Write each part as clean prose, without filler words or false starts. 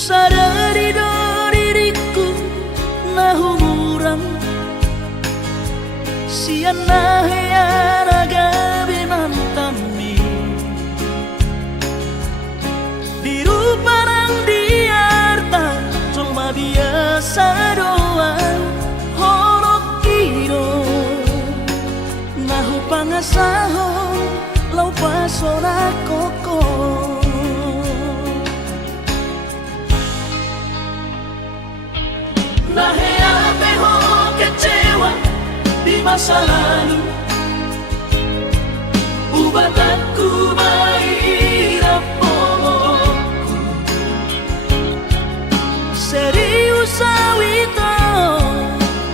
sadari do diriku na humuran siana heyana gabi nantami biru parang diarta cuma biasa doang horok kiro nahu pangasahon lau pasora koko nahea peho kecewa di masa lalu ubatanku mairap pomoku serius awito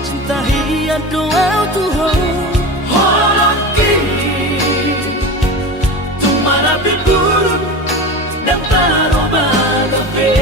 cinta hiat doa Tuhan holoki tumara bibur dan taroba kafe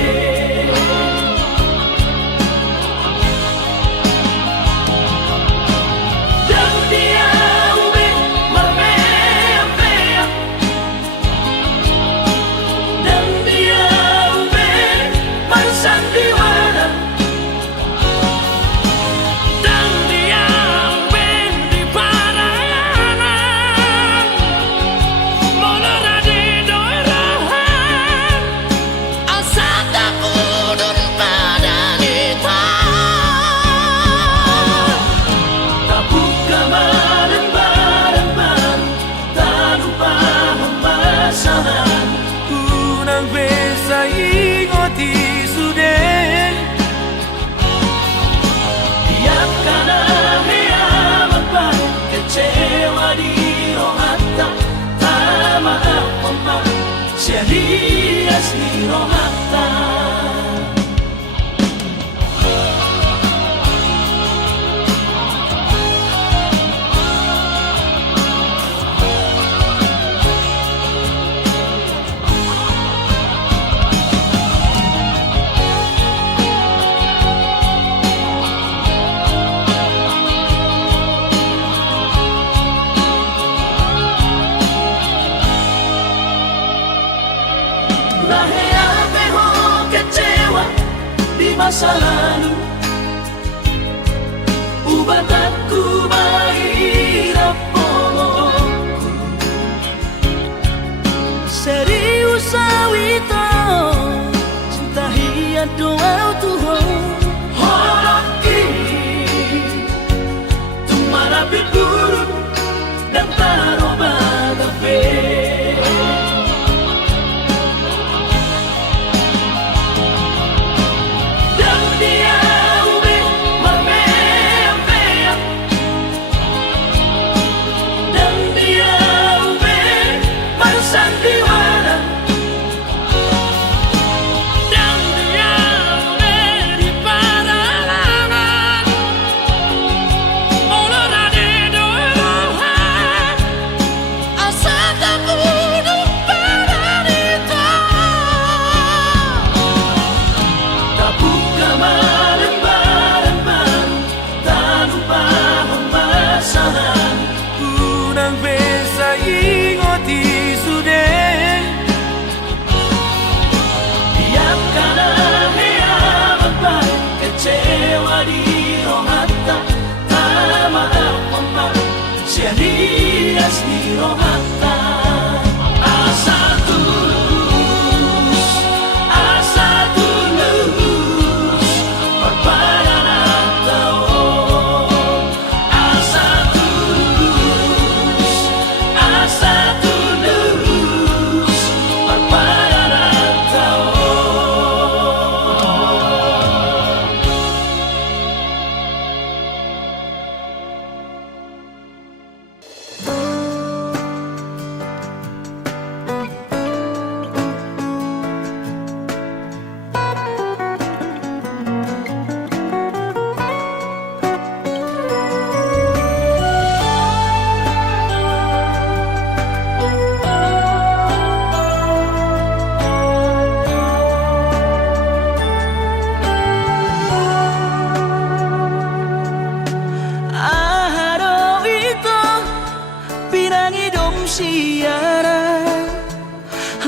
Dias ni rohata nahea peho kecewa di masa lalu ubatanku mairap pomoku serius awito cinta hiat doa Tuhan holoki tumara bibur dan taroba kafe sandiwara dan dia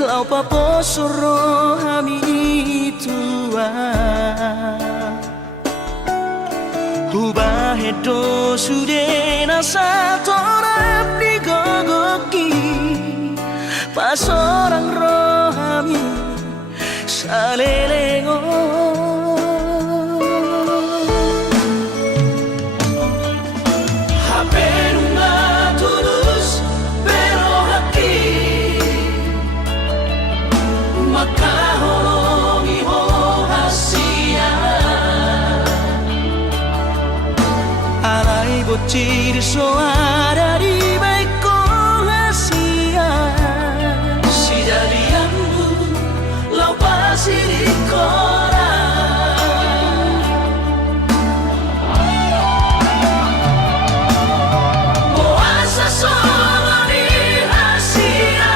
lau paposoro hami tua Hubah edo sude nasa torap di gogoki Pas orang rohami salelengo Bocil soara di baik rahasia Si jadianmu lau pasir di koran Puasa solo di rahasia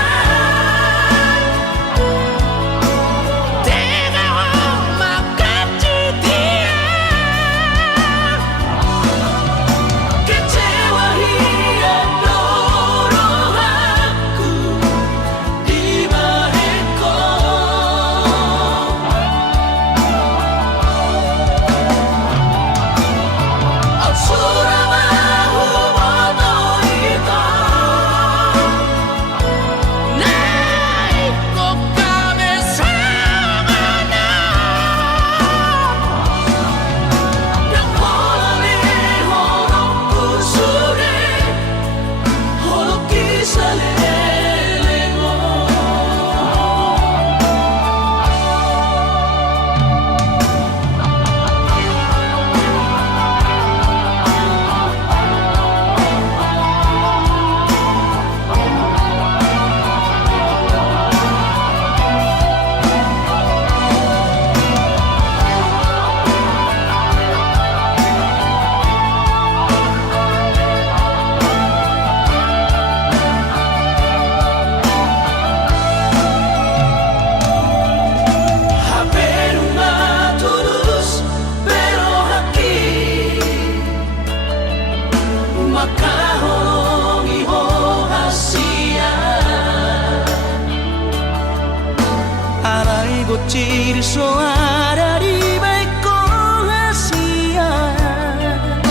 Tengah makan cutia Bocil soara di baik rahasia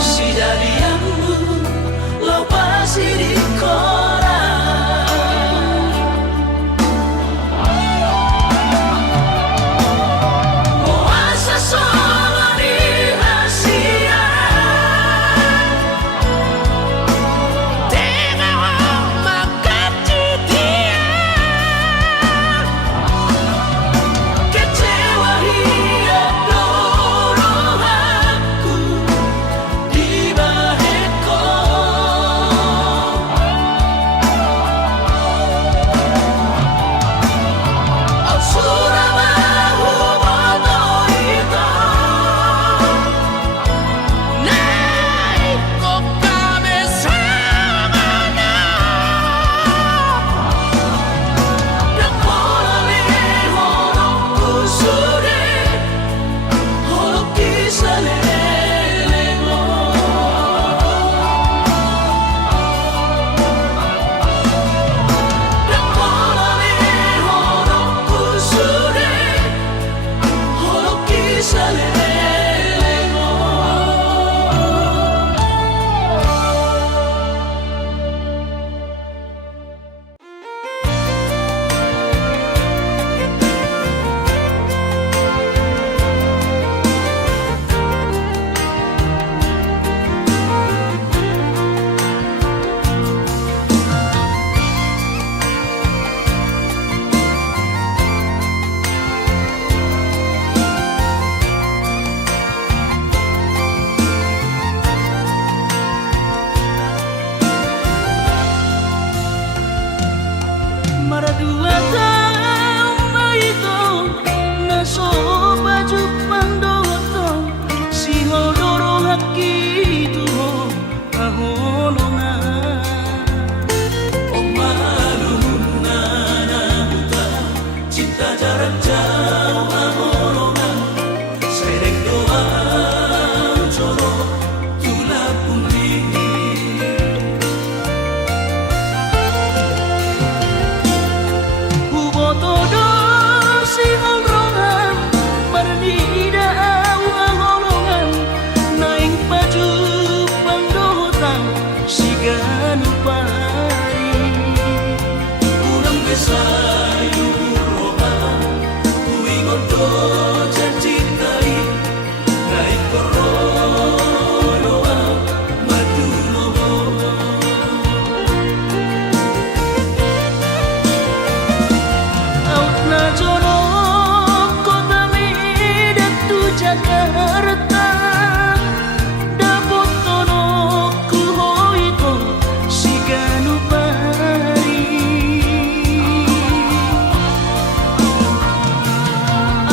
Si jadianmu lau pasir di koran Puasa solo di rahasia Tengah makan cutia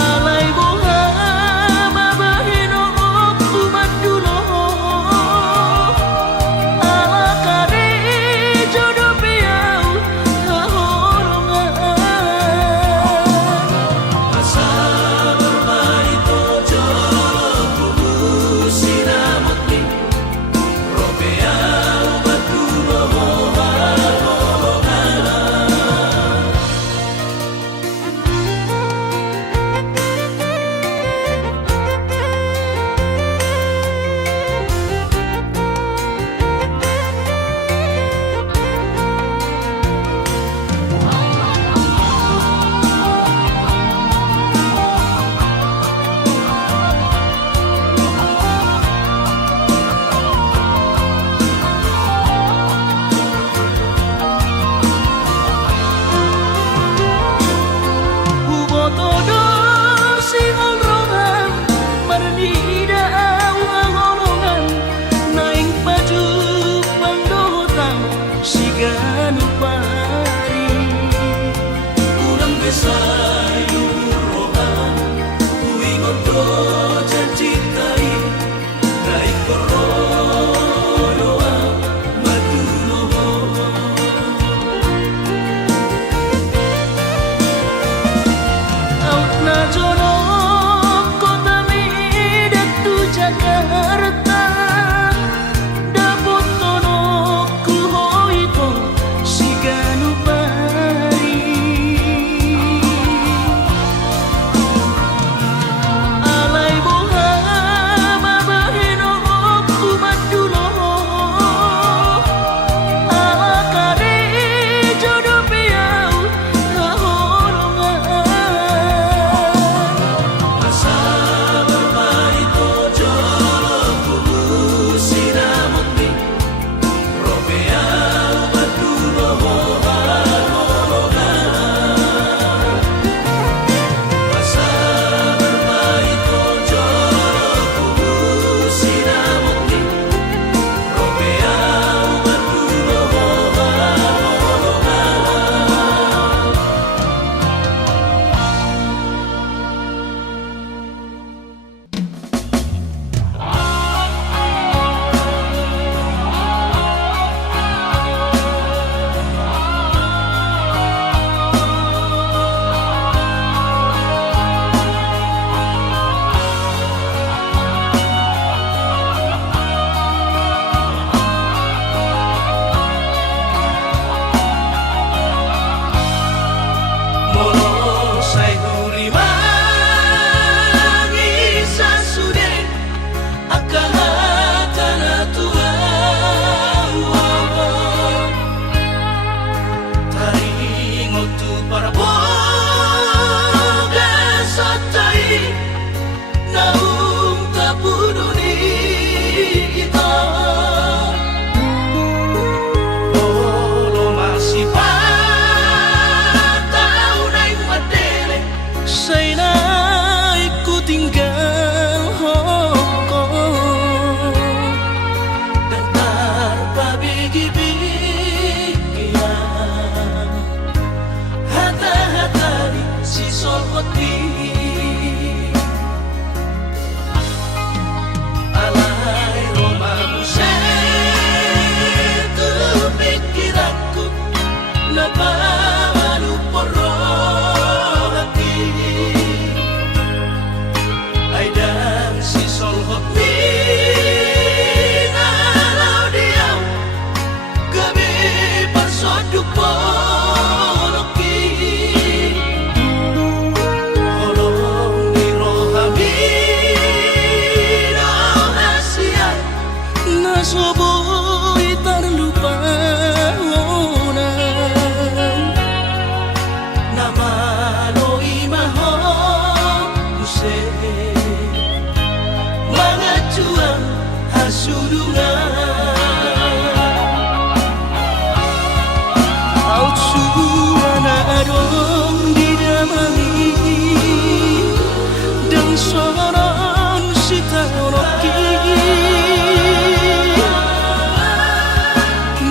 Alay hasurungan au curana adong didamani dan soron sitanoki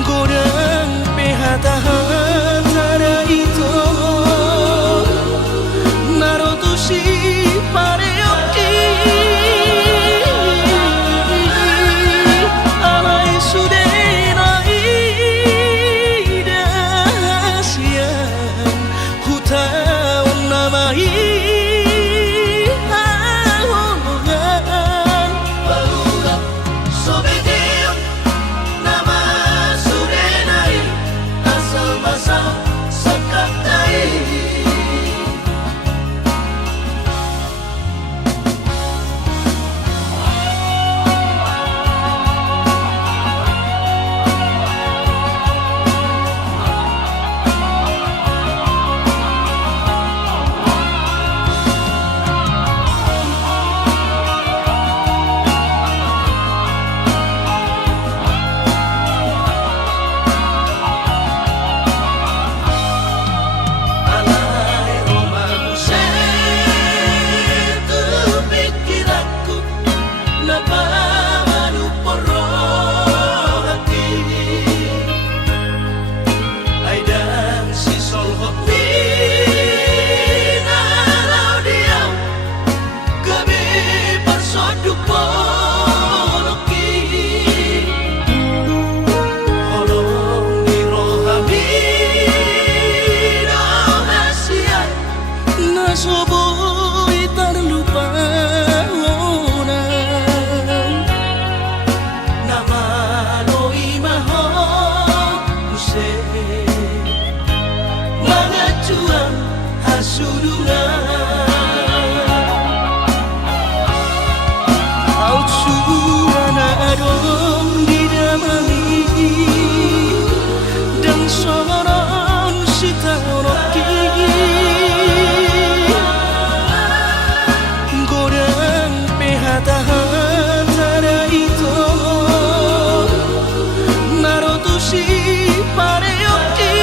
godang pehata-hata itu narotusi pareoki alai sudena idasian hutaun namai ahogan barulah sobedeon nama sudenai asal basal sakatai nasoboy tarlupaonan namaloy mahal use mga juang hasurungan au curana adong didamani dan soron sitanoki hata-hata itu narotusi pareoki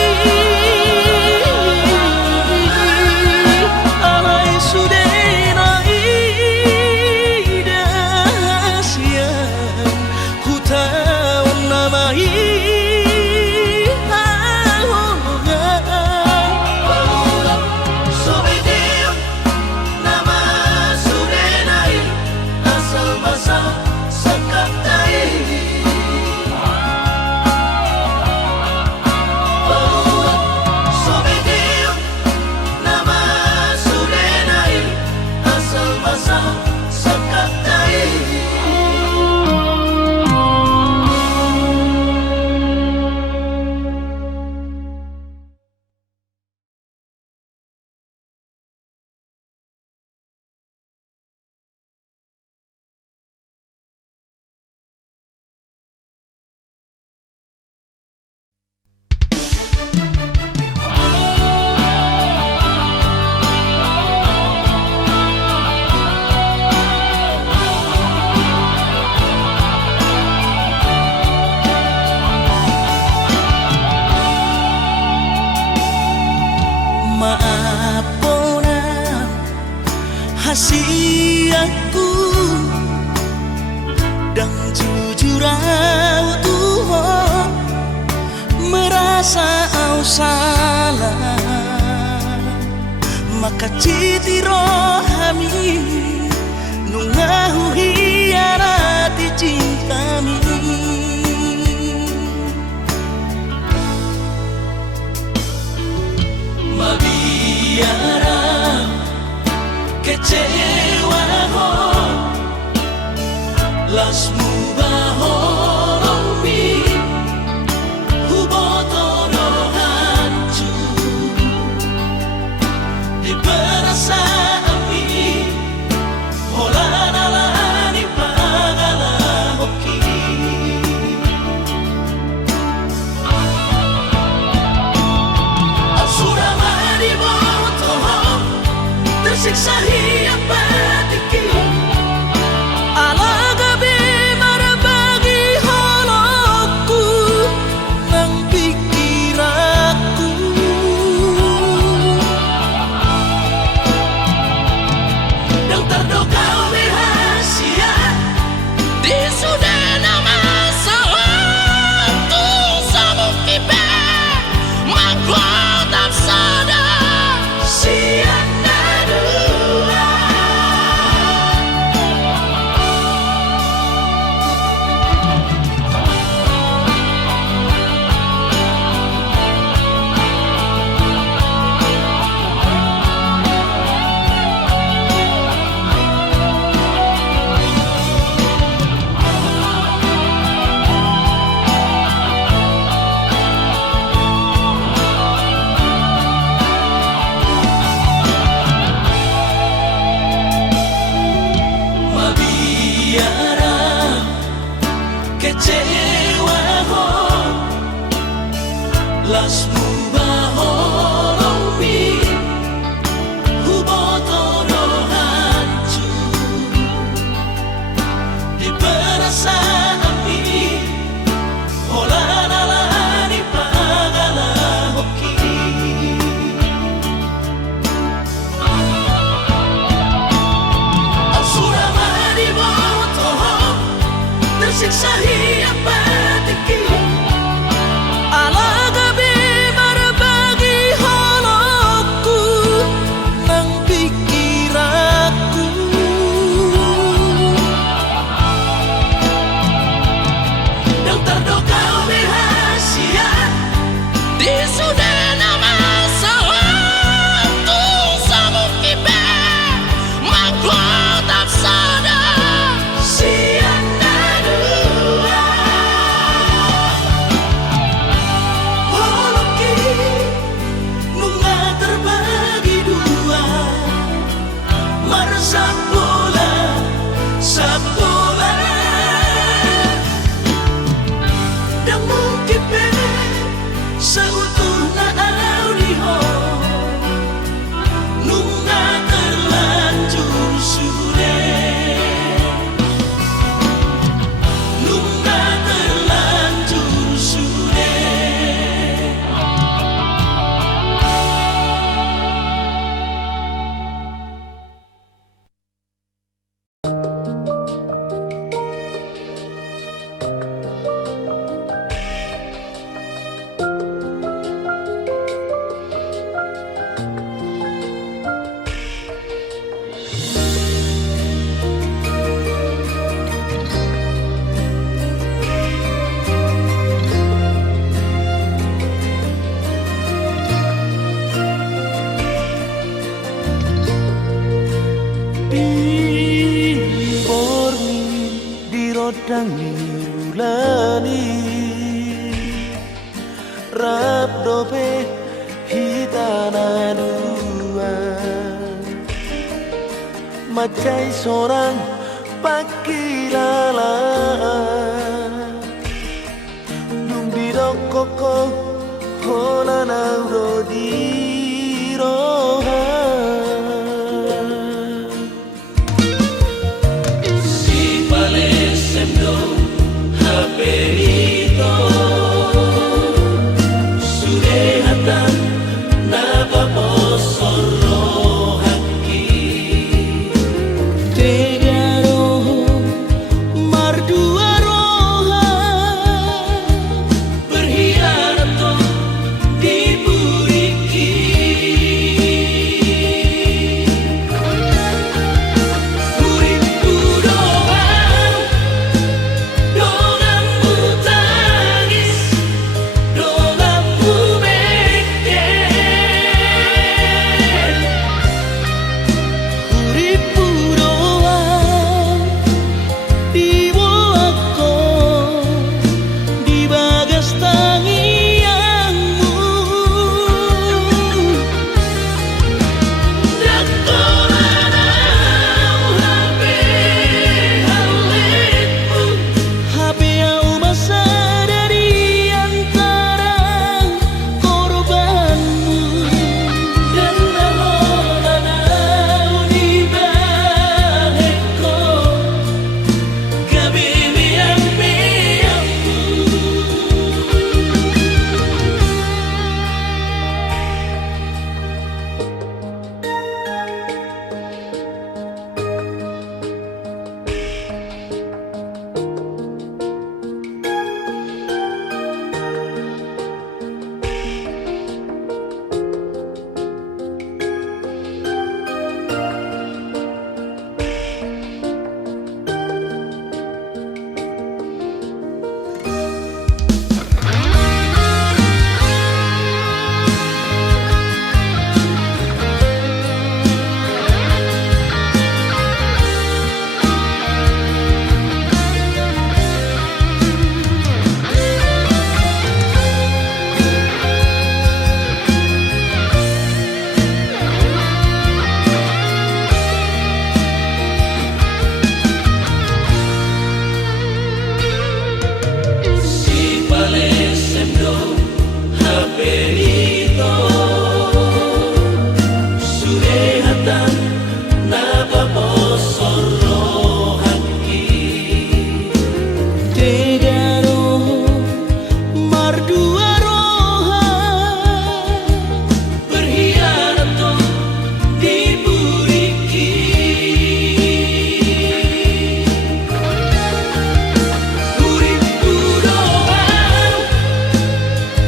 alai sudena idasian hutaun namai ahogan barulah sobedeon nama sudenai asal basal sakatai barulah sobedeon nama sudenai asal basal sakatai maafkan hasiatku dan jujur Tuhan merasa au salah maka citi rohami nungahu hianati cintami mabiara kecewa ho lasmu baholomi hubotoro hancur di perasaan holanalani pagalahoki absuramani botoho tersiksa hiang batiki ala gabi kadang nirulani rap dope hitana dua macai seorang pakilala dung bidok koko hola nauro diroha Si palesendo haperito surehatan nababosoro haki Tegaro mardua roha berkhianat diburiki Uripu doang dolammu tangis dolammu beken Uripu doang dibuatku di bagas tangianmu Dakolanau hape halitmu HP yang masa dari antara korbanmu dan naholanau di baheko kabibiang-biangmu Si palesendo haperito surehatan nababosoro haki Tegaro mardua roha berkhianat diburiki Uripu doang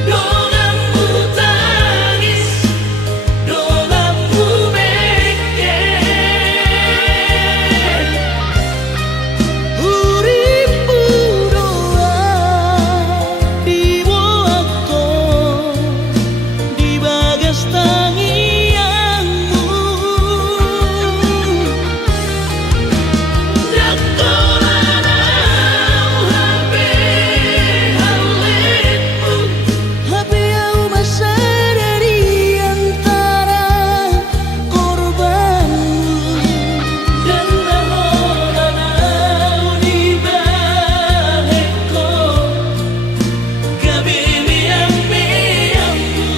dolammu tangis dolammu beken Uripu doang dibuatku di bagas tangianmu Dakolanau hape halitmu HP yang masa dari antara korbanmu dan naholanau di baheko kabibiang-biangmu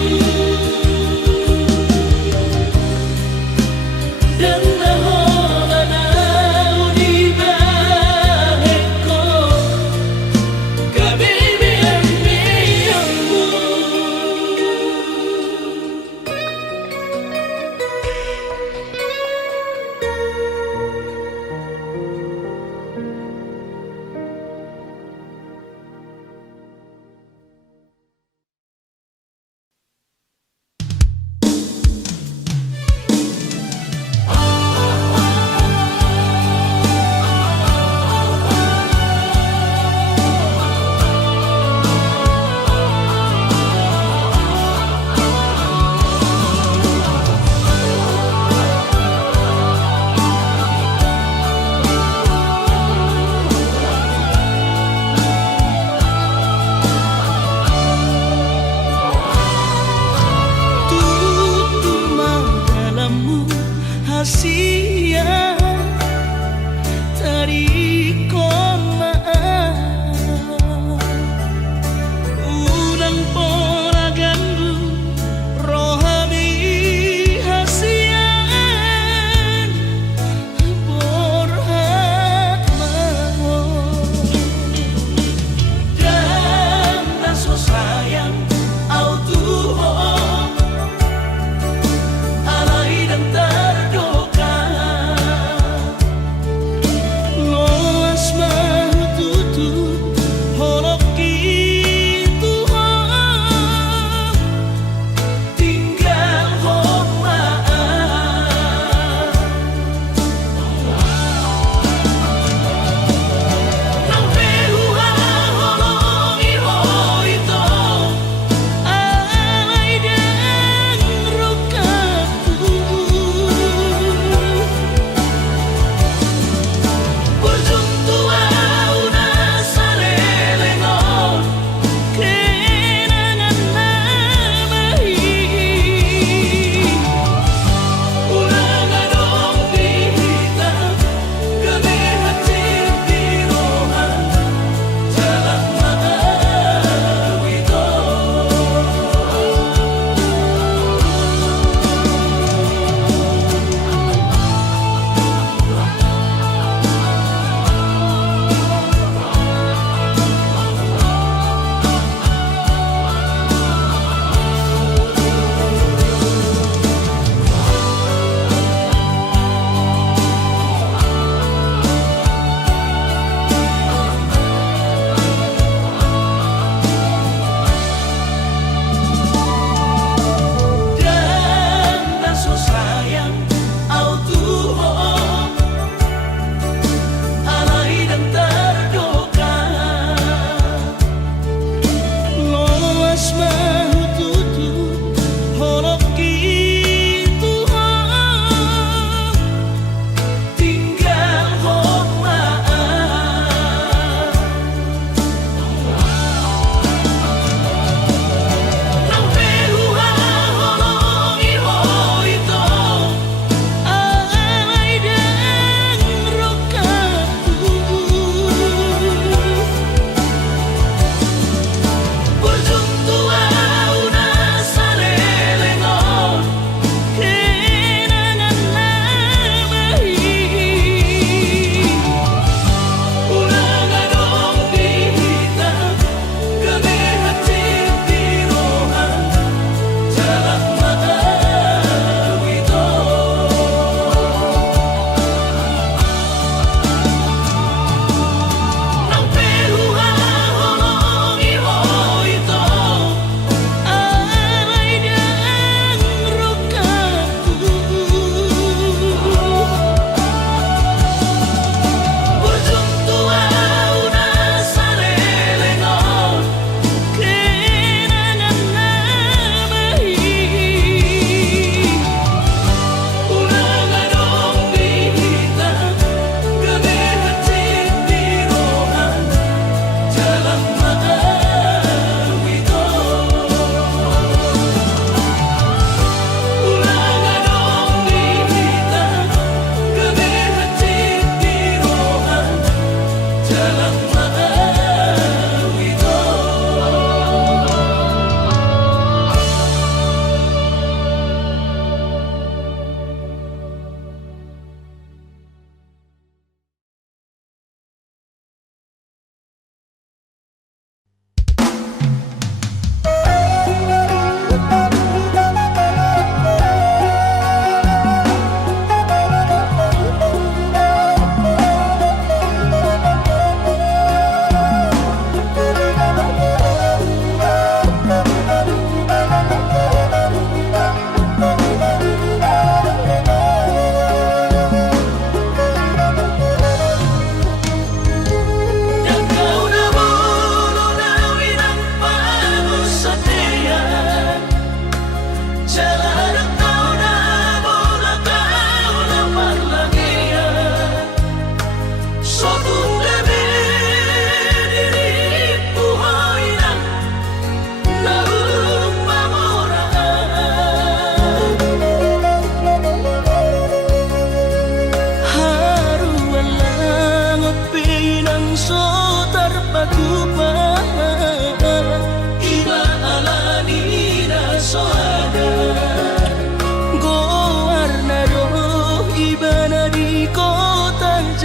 dan naholanau di baheko kabibiang-biangmu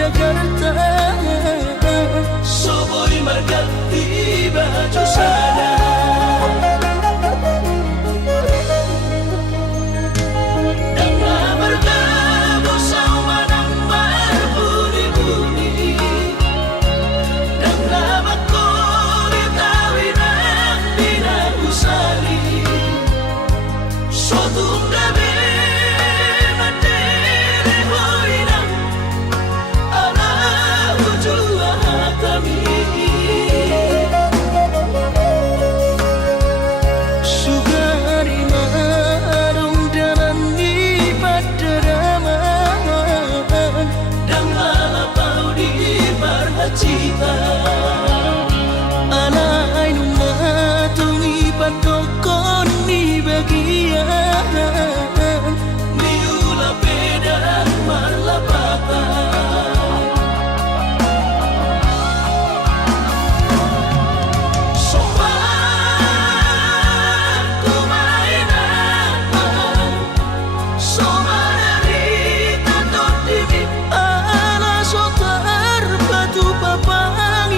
Jakarta. Soboy margati baju sana. Dengan bertemu sama nang berbuni-buni, dengan makori tawinan binang usali. Sotung gabe materi hoinang ala ujua hatami. Sugari marung dalam di padaraman, Dan malapau di parhacita. alay numatungi patokon di bagian. Miula pedang marlapatan. Sopan kumainan, somarita totimi. Ala sotar batu papang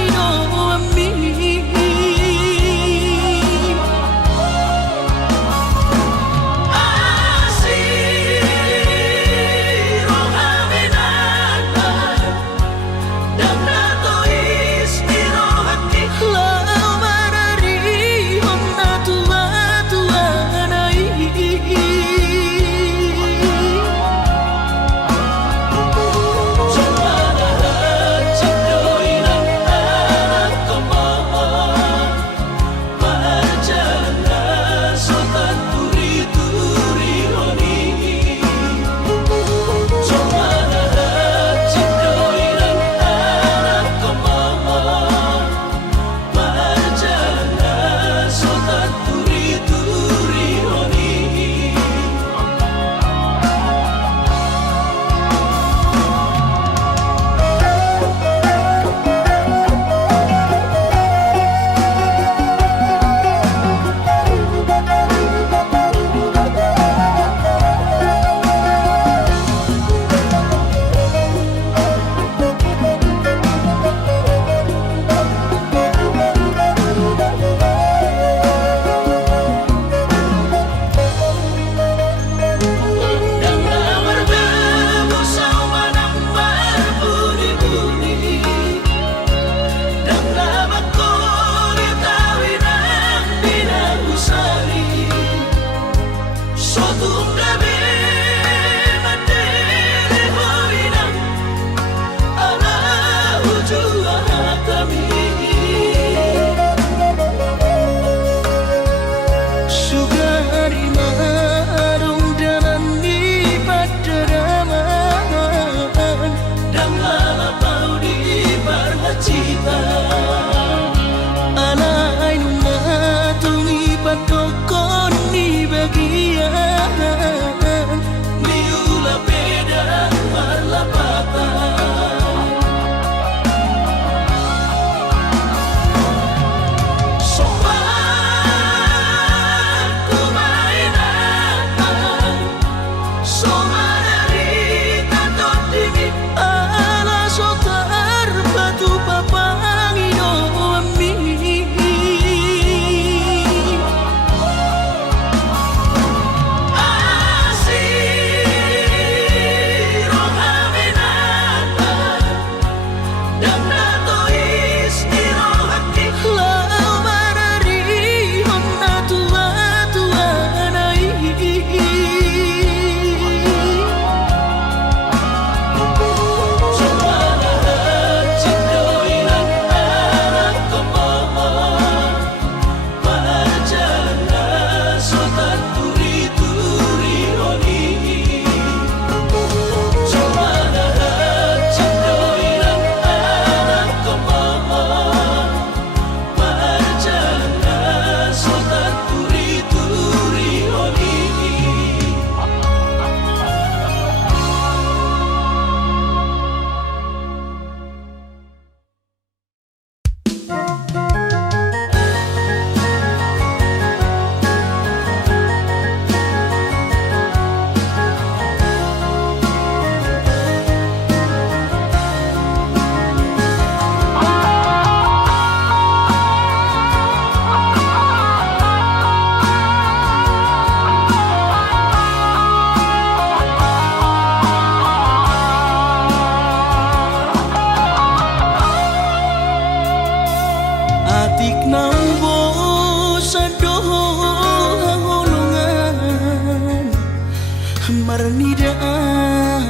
marnidaan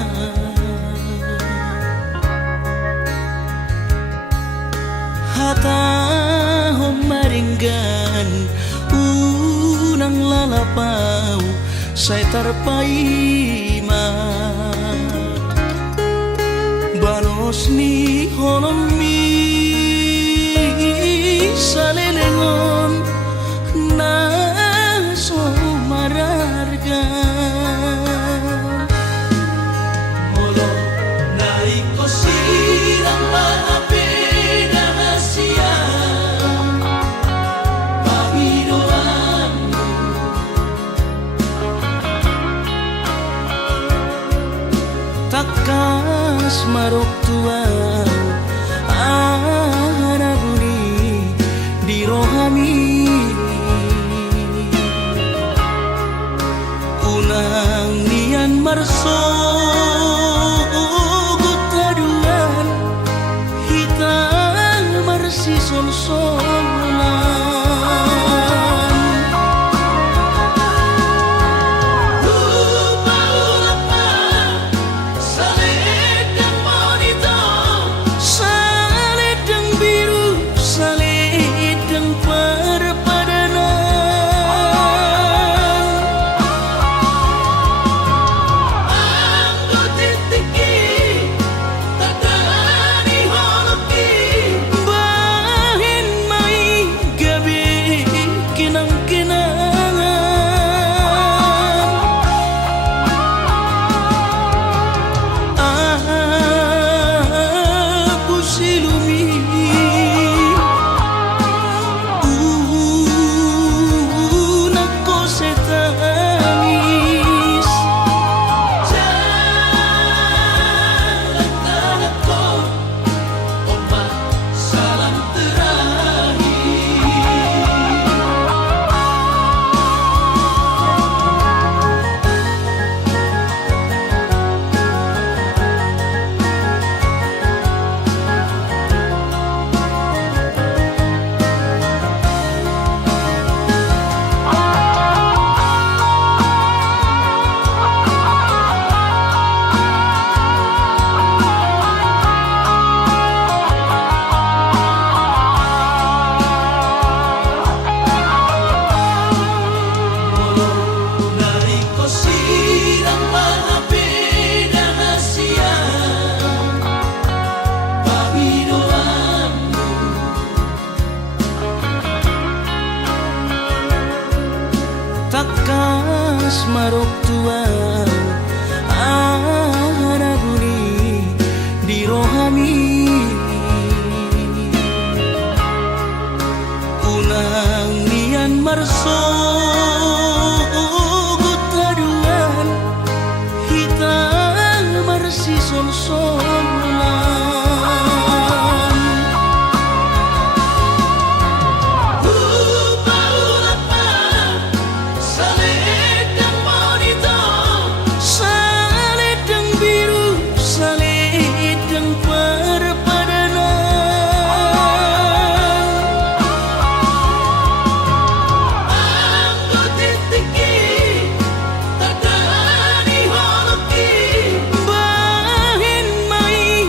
hata maringgan unang lalapau saya terpaima balos ni holomi salelengon na so mararga Molo naiko sirang maapin na siya Pahiroanmu takas marok tuang arabuni di rohami unang nian marso gutaduan hitam marsi sol-solan takas marok tuang arabuni di rohami unang nian marso gutaduan hitam marsi sol-solan bahin mai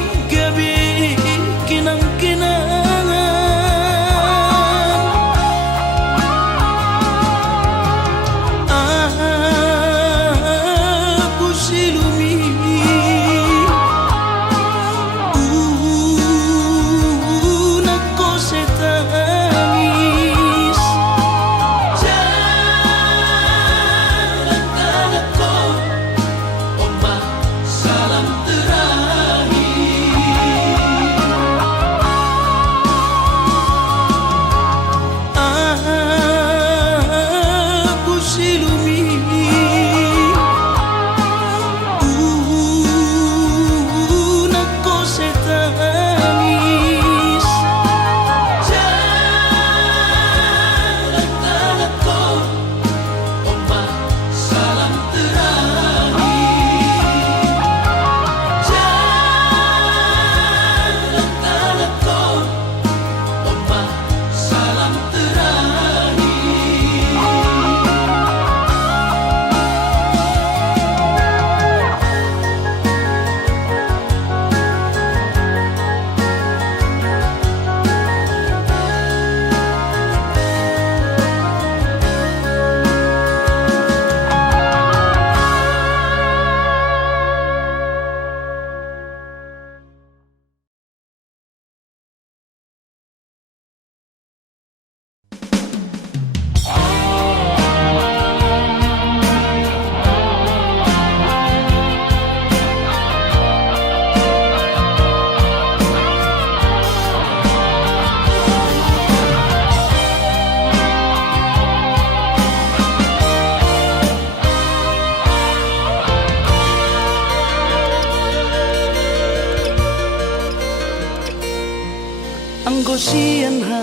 Gosian ha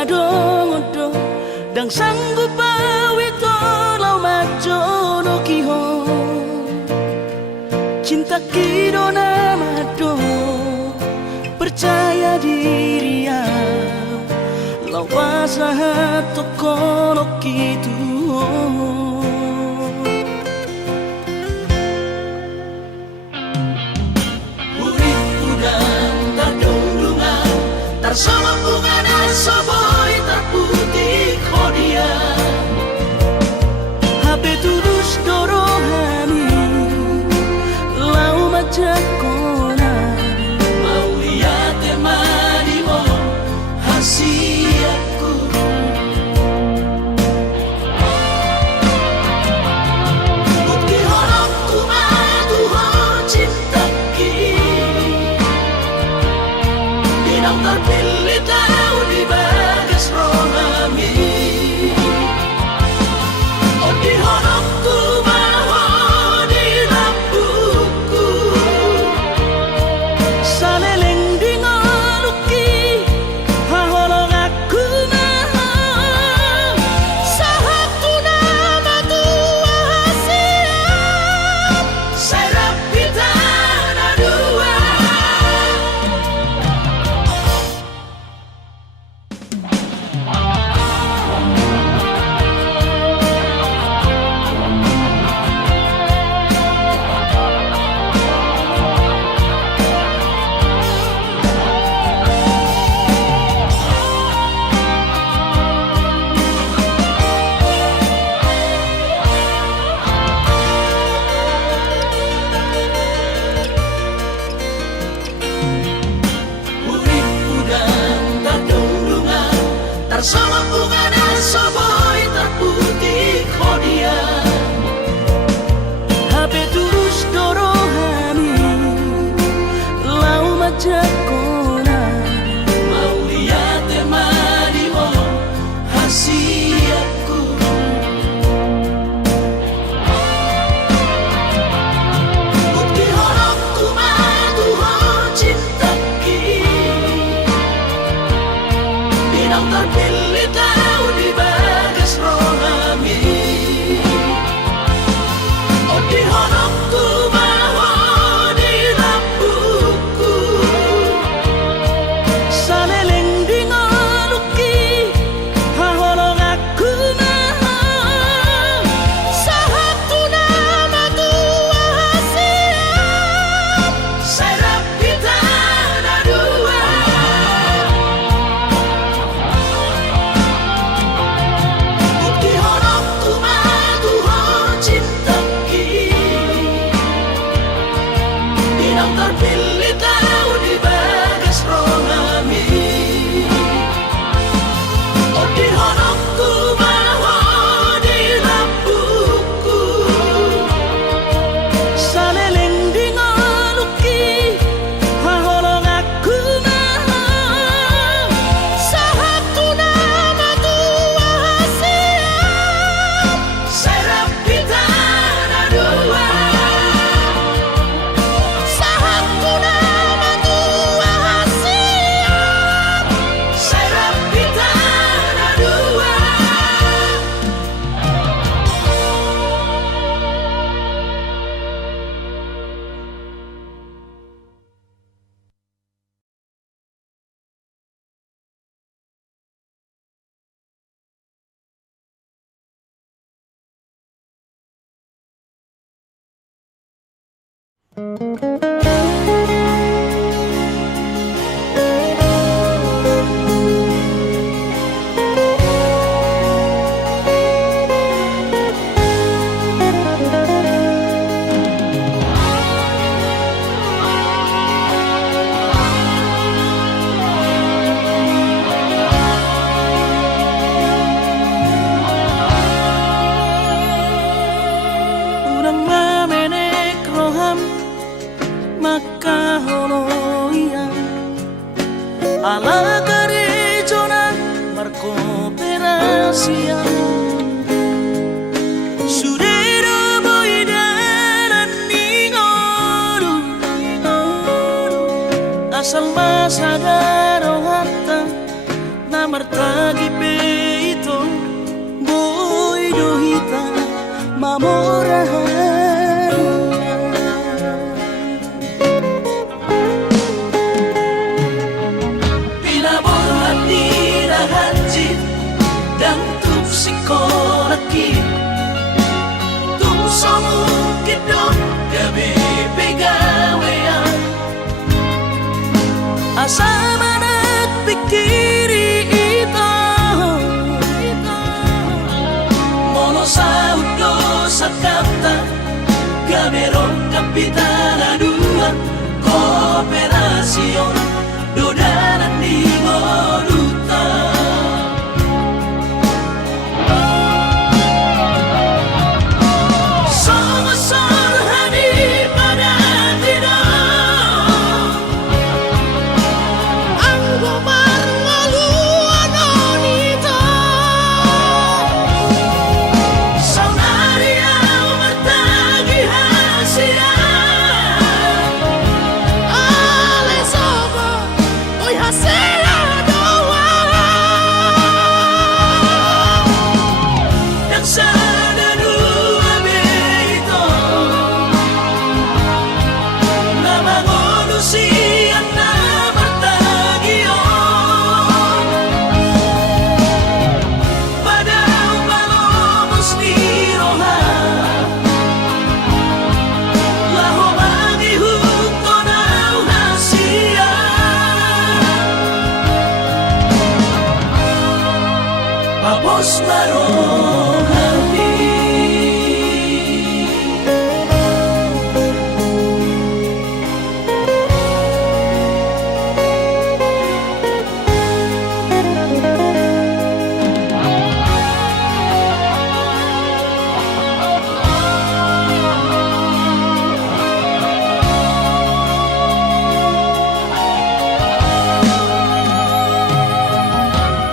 adong-odong dang sanggup bawi tolau majono kiho cinta kidona mado percaya diri ya lau pasah tokono kitu sama bunga dan soboy terputih kodia HP tulus dorohani lau majakona mau lihat temani mo hasiaku bukti horong kumadu hon cinta ki dinang terpilih tahu di bagas rohami oh di horongku mahal di lampuku saleleng di ngoluki haholong aku mahal sahaku nama tua hasiat serap kita na dua sama bunga dan soboy terputih kodia HP tulus dorohani lau majakona mau lihat temani mo hasiaku bukti horongku madu hon cinta ki dinang terpilih tahu di bagas rohami oh di horongku mahal di lampuku saleleng di ngoluki haholong aku mahal sahaku nama tua hasiat serap kita na dua bukti horongku madu hon cinta ki dinang terpilih tahu di bagas rohami oh di horongku mahal di lampuku saleleng di ngoluki haholong aku mahal sahaku nama tua hasiat serap kita na dua sahaku nama tua hasiat serap kita na dua urang mamenek roham maka holoian ala garejona markooperasian sudero boidaran ningoru asal masagaro harta martagi peito boy dohita mamorahan Pinaborhan ni Rahanjit dan Tupsikolaki Tumsomukit dong gabi pegawean asa manat pikiri ito Mono sa udo sa kanta Gamerong kapitana dua Kooperasyon Dodanan di Moduta Sama-sama hani pada tidak ang gumarngaluan nito Saunaria matagi hasian alesogo oy hasela doa Dan sana dua beito Nama manusia nama tagion Pada umalomos ni roha Laho mangihuto na uhasia Papos marohati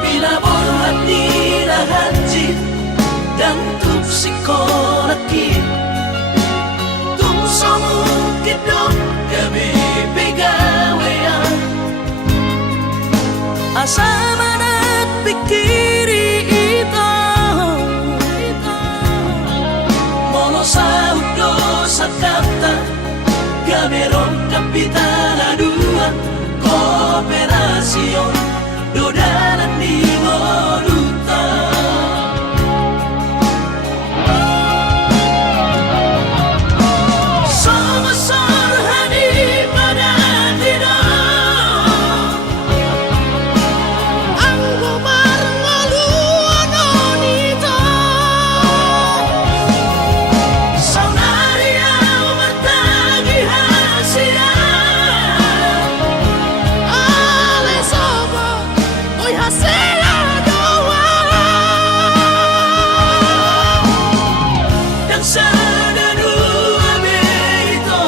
Pinaborhan ni Rahanjit dan Tupsikolaki Tumsomukit dong gabi pegawean asa manat pikiri ito Mono sa udo sa kanta Gamerong kapitana dua Kooperasyon Dodanan di Moduta Sama-sama hani pada tidak ang gumarngaluan nito Saunaria matagi hasian alesogo oy hasela doa Dan sana dua beito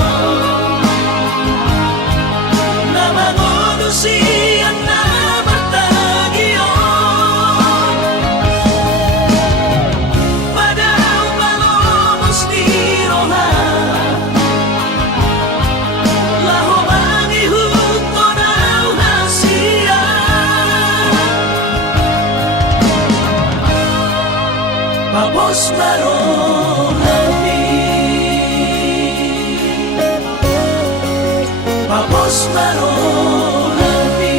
Nama manusia nama tagion Pada umalomos ni roha Laho mangihuto na uhasia Papos marohati Papos marohati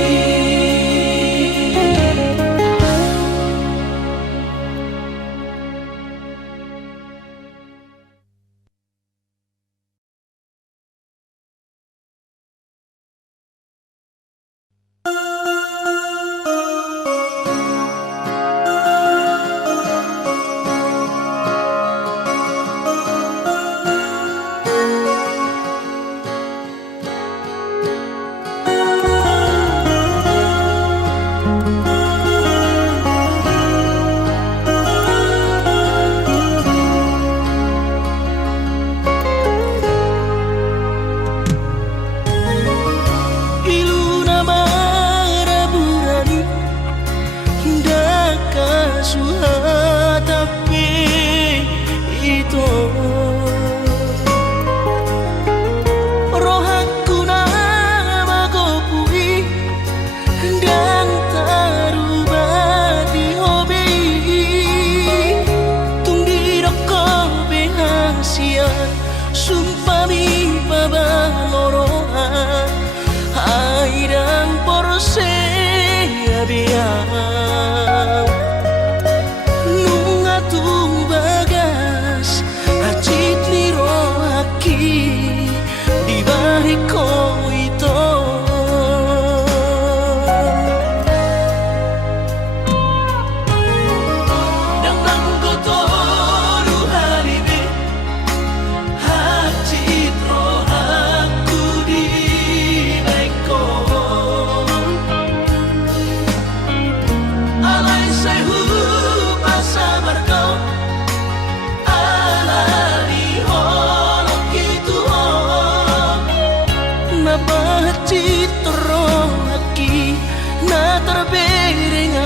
terong aki na terbereng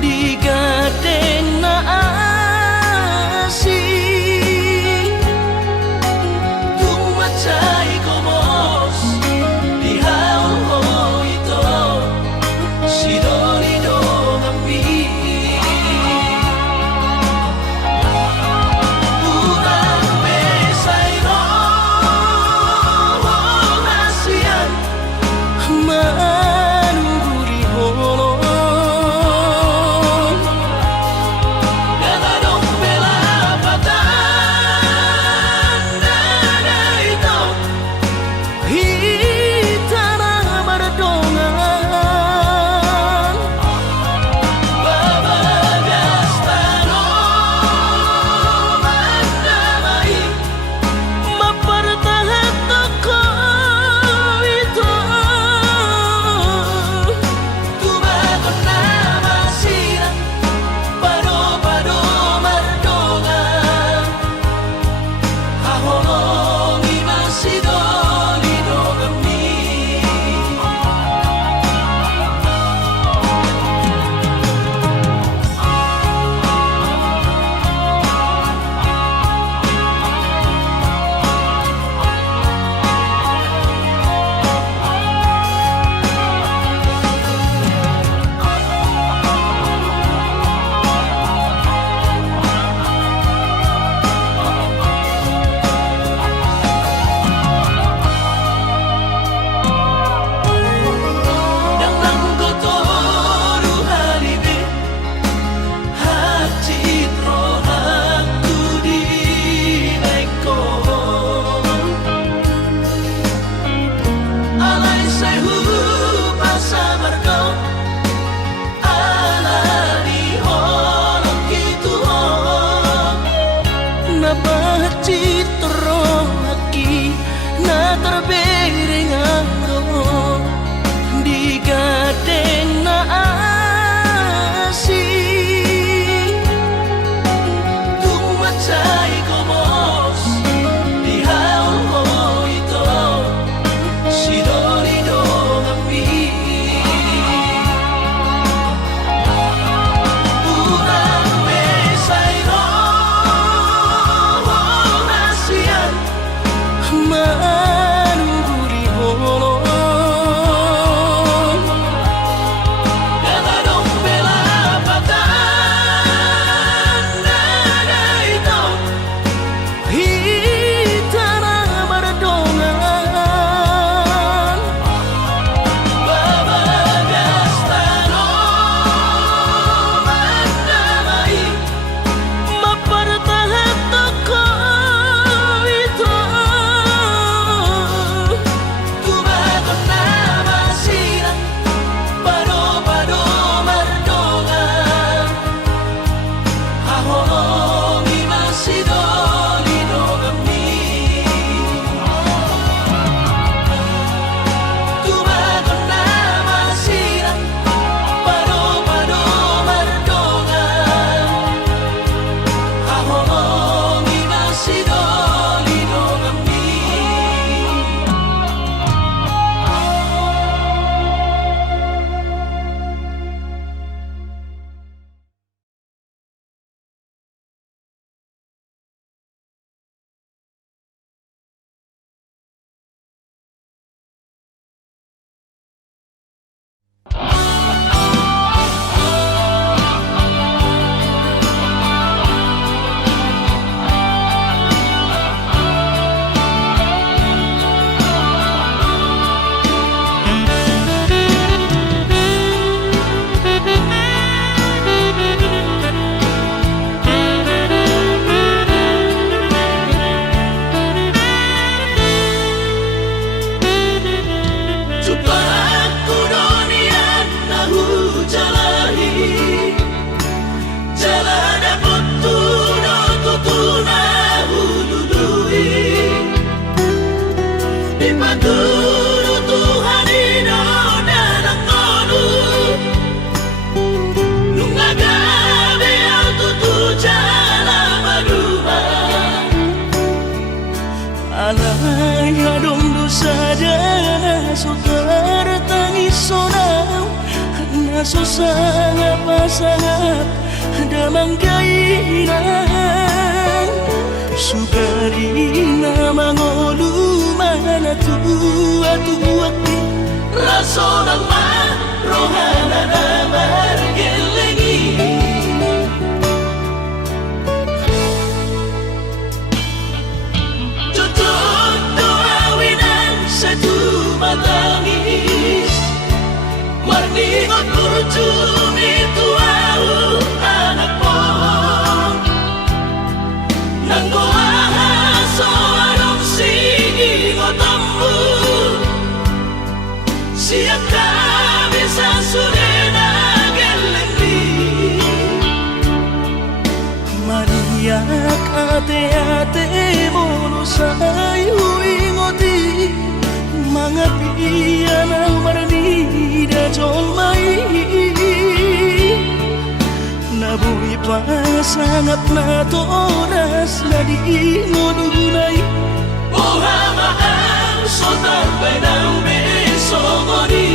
di gadeng na asih Tumacay komos di hao ito si Dolido kami Urang besay no hasian manuguri hono Ganadong pelapatan Dada ito hitana berdongan Babagas tanong Mandamay mapertahan toko itu Tumagon na masira Pado-pado mardongan Hahongi masidolido kami Nang nanggotoru halibe Hati rohakku di naiko Alay sayu pasamarko Alani holong gitu na baci terong aki na terbereng di gadeng na asih Tumacay komos di hao ito si Dolido kami Urang besay no hasian manuguri hono Ganadong pelapatan Dada ito hitana berdongan Babagas tanong Mandamay mapertahan toko itu Tumagon na masira Pado-pado mardongan Hahongi masidolido kami Tumagon na masira Pado-pado mardongan Hahongi masidolido kami Supaya donian nahu jalahi Jalada putuno tutuna hulului Dipaduru Tuhan ino dalang ngolu Nungagabe au tutu jala maduma alay adong saja naso tertangis sonau naso sangap pasangap damang kainang sugarina mangolu mana tua tuakti raso ng marohana na margelengi tutup doawinan sa tumatangis marningot kurjumi tuau anak mo nang goahaso anong sige ngotambu siap kami sa surena gelengli mariak ate-ate mono sayu ingoti mga piyan ang maranida jolmai nabuhi pa sangat na toras na di ngodunay Ohama ang sotar ng besongoni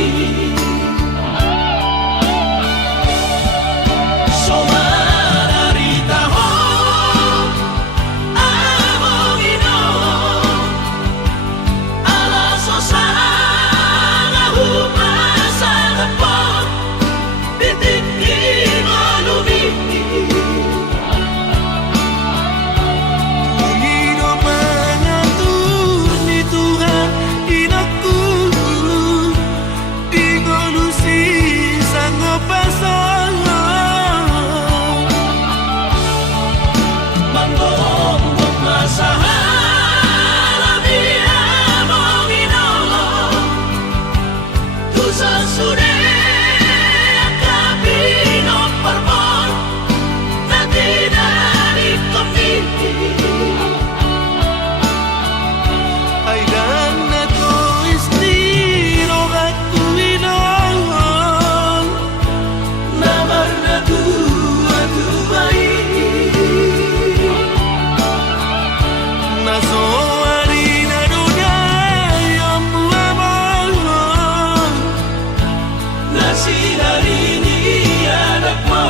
Somararita ho among ino Alaso sa humasan po Bitik inolumi Panginoon mangatur ni Tuhan inakku di kolusi sang pasangan Manggong masahan Ami among ino Tusa sure Kapino parmon Na tinarik kami ay dan na to estilo at tuwinangan Namar na tuwa-tuway naso harina dunay ang buwabangan Na sinarini anak mo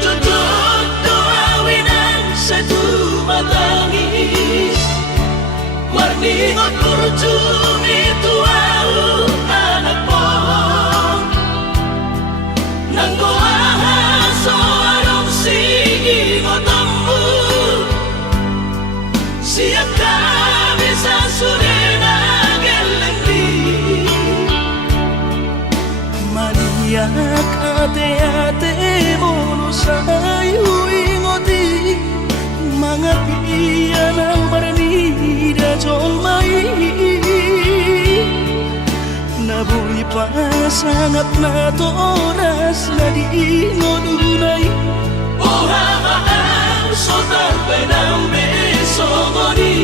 Tutup doawinan sa tumatangis Marningot kurjumi tuau anak mo Nang goahaso anong sige ngotambu Siap kami sa surena gelengli maniak ate-ate mono sayu ingoti mga piyan ang maranida jolmai nabuhi pa sangat na toras na di ngodunay Ohama ang sotar ng besongoni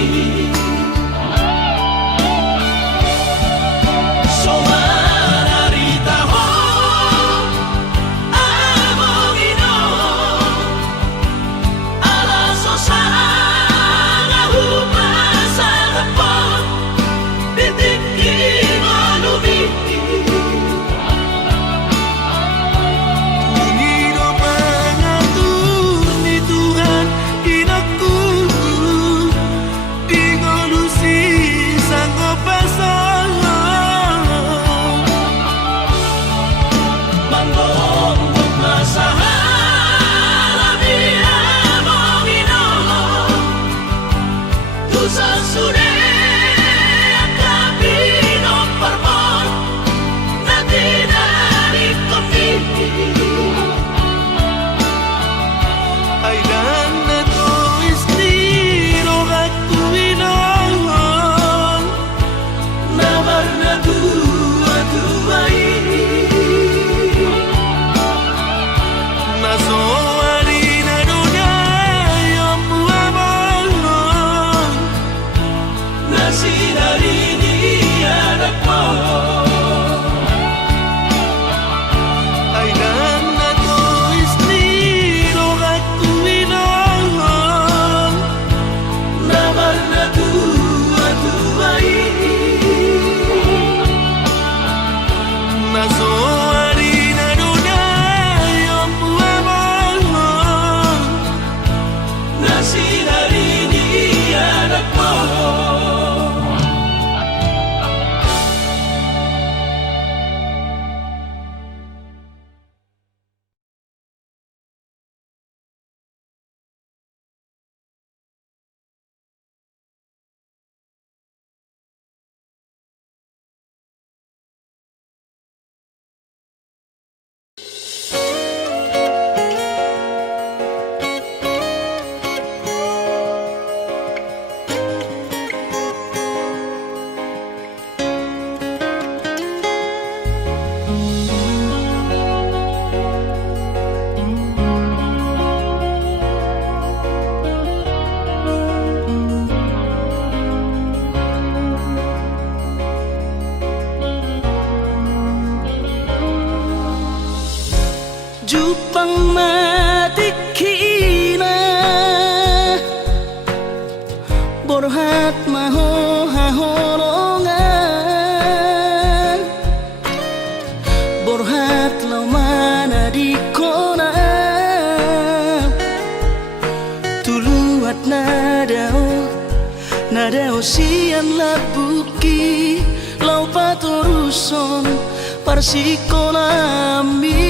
Somararita ho among ino Alaso sa humasan po Bitik inolumi Panginoon mangatur ni Tuhan inakku na tua-tua ini. Nazoari na dunay ang buwama Na sinarini anak mo. Jupang matikina borhat maho hahonongan borhat laumana di kona tuluat nadao sian labuki lau patoruson parsikolami.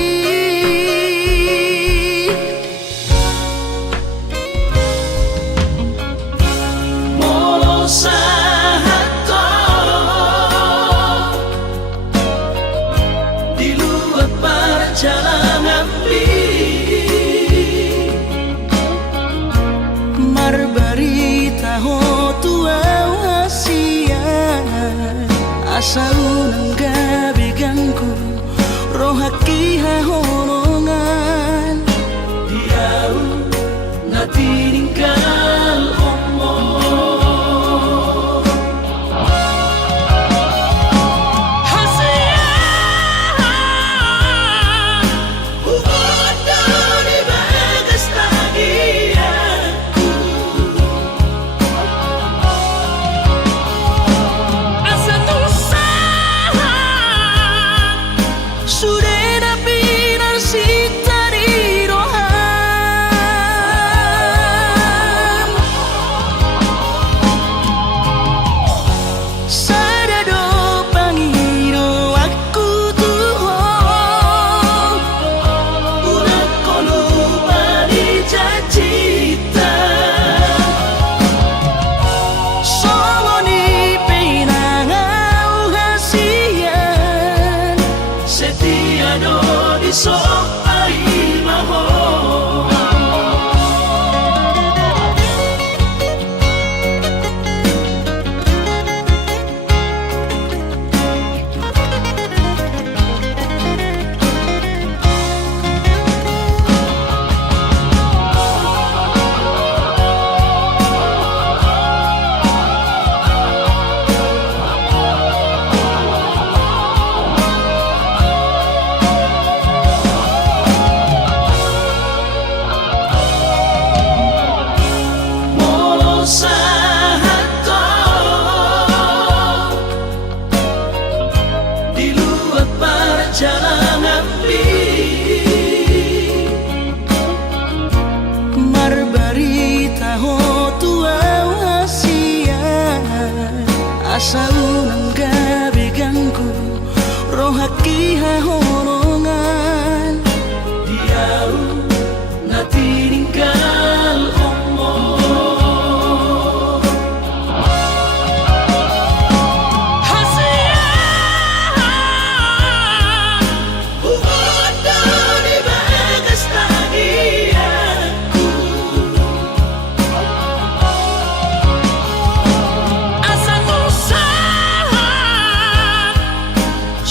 Asa unang gabi gangku rohaki hahonongan Diau na tininggal mo. So ay maho. Asa unang gabi gangku rohaki hahonongan Diau na tininggal mo.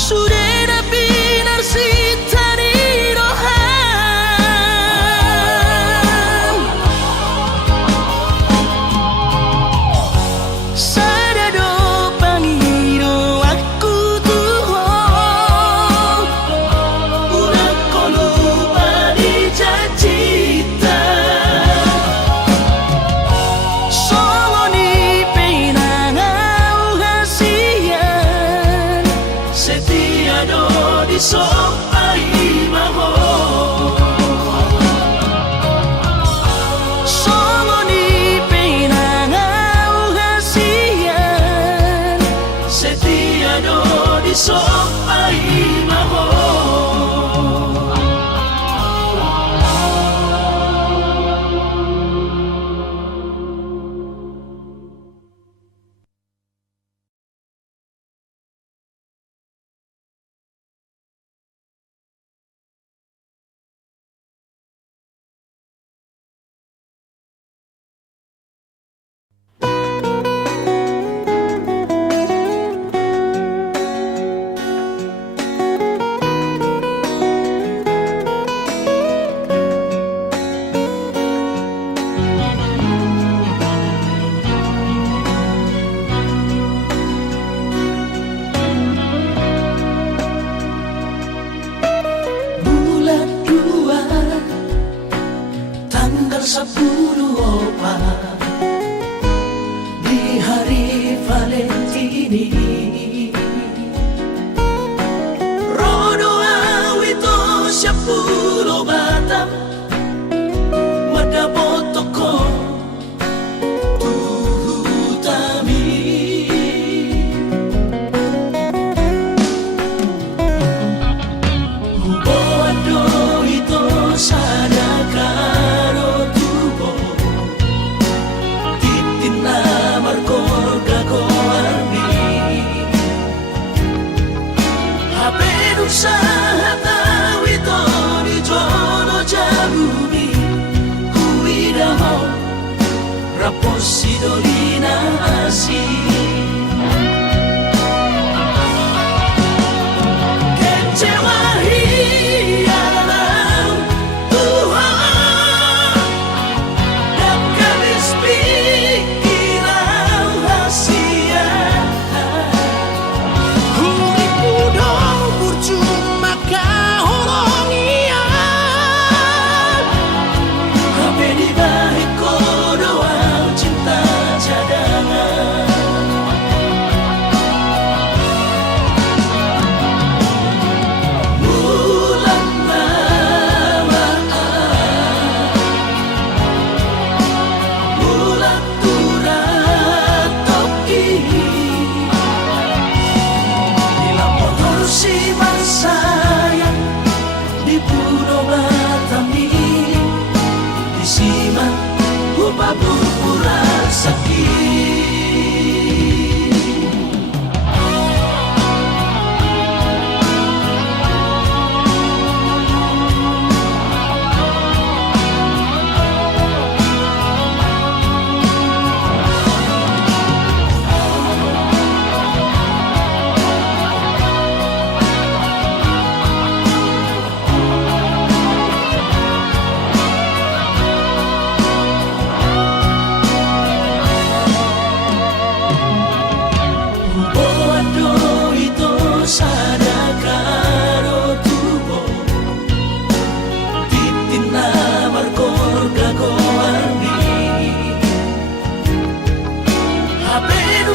Sudah sok ay maho. Bulan 2 tanggal 10 di hari Valentini, Rodo awito siya pulo batam madaboto ko tuhutami. Huboado ito sana karo tubo titin na markor gagoarmi haperu sa hataw ito ni Jono Jabuni huiraho rapos si Dolina Asi pura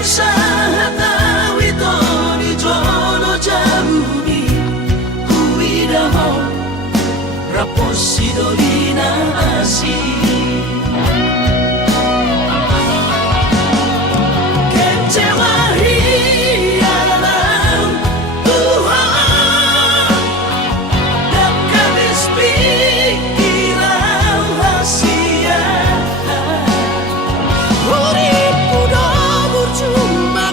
sa hataw ito ni Jono Jabuni huiraho rapos si Dolina Asi urip kudu berjumpa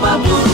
Pablo